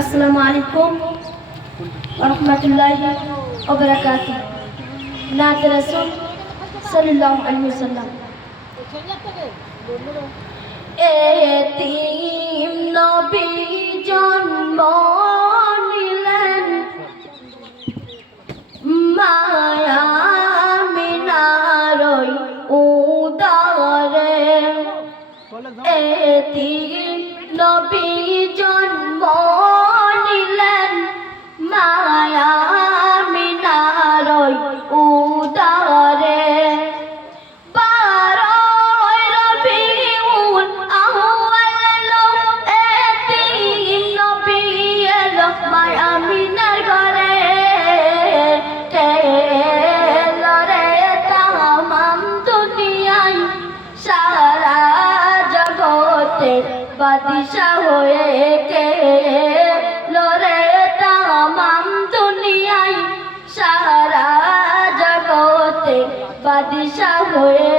আসসালামু আলাইকুম ওয়া রাহমাতুল্লাহি ওয়া বারাকাতুহু। নাত রাসূল সাল্লাল্লাহু আলাইহি ওয়াসাল্লাম। এতিম নবী জন্ম নিলেন মায়া মিনার উদরে। এতিম নবী জন্ম নিলেন মায়া মিনার উদরে। মায়া মিনার ঘরে লরে তামাম দুনিয়ায় সারা জগতে বাদশা হয়ে কে লরে তামাম দুনিয়ায় সারা জগতে বাদশা হয়ে।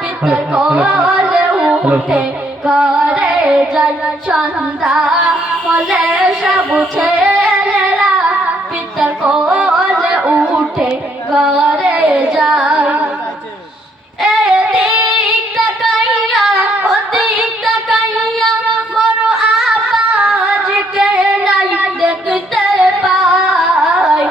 পিতার কোলে উঠে করে যায় সন্ধ্যা হলে সব ছেলেরা পিতার কোলে উঠে করে যায়। এদিক তাকাইয়া ওদিক তাকাইয়া বড় আব্বাজিকে নাই দেখতে পাই।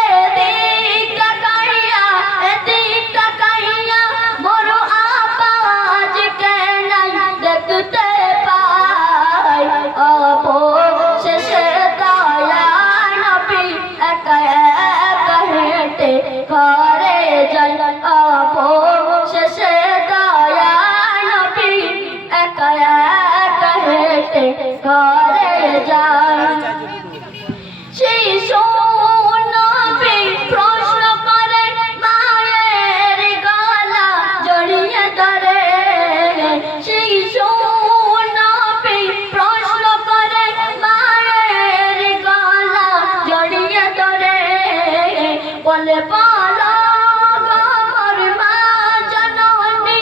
এদিক তাকাইয়া এদিক তাকাইয়া বড় আব্বাজিকে নাই দেখতে পাই। অবশেষে দয়ার নবী একা একা হেঁটে ঘরে যায়। অবশেষে দয়ার নবী একা একা হেঁটে ঘরে যায়। শিশু নবী প্রশ্ন করে মায়ের গলা জড়িয়ে ধরে। শিশু নবী প্রশ্ন করে মায়ের গলা জড়িয়ে ধরে। বলে বলো গো মোর মা জননী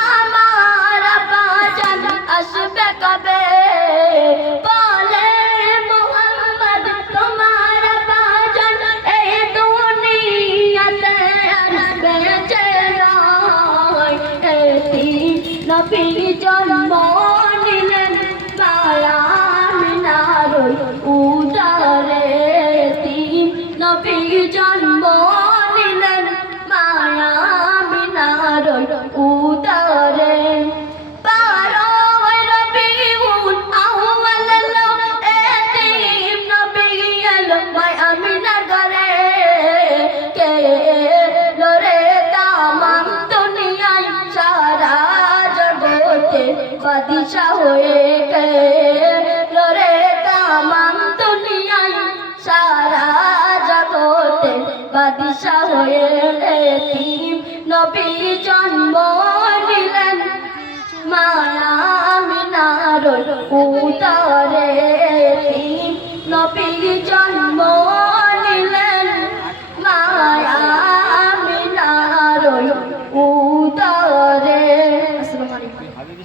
আমার আব্বাজান আসবে কবে। বলে মুহাম্মদ তোমার আব্বাজান এই দুনিয়াতে আসবে যে নয়। এতিম নবী জন্ম নিলেন মায়া মিনার উদরে। এতিম নবী জন্ম নিলেন মায়া মিনার উদরে। মায়া মিনার ঘরে কে লরে তামাম দুনিয়ায় সারা জগতে বাদশা হয়ে গে। লরে তামাম দুনিয়ায় সারা জগতে বাদশা হয়ে। এতিম নবী জন্ম নিলেন মায়া মিনার উদরে। এতিম নবী জন্ম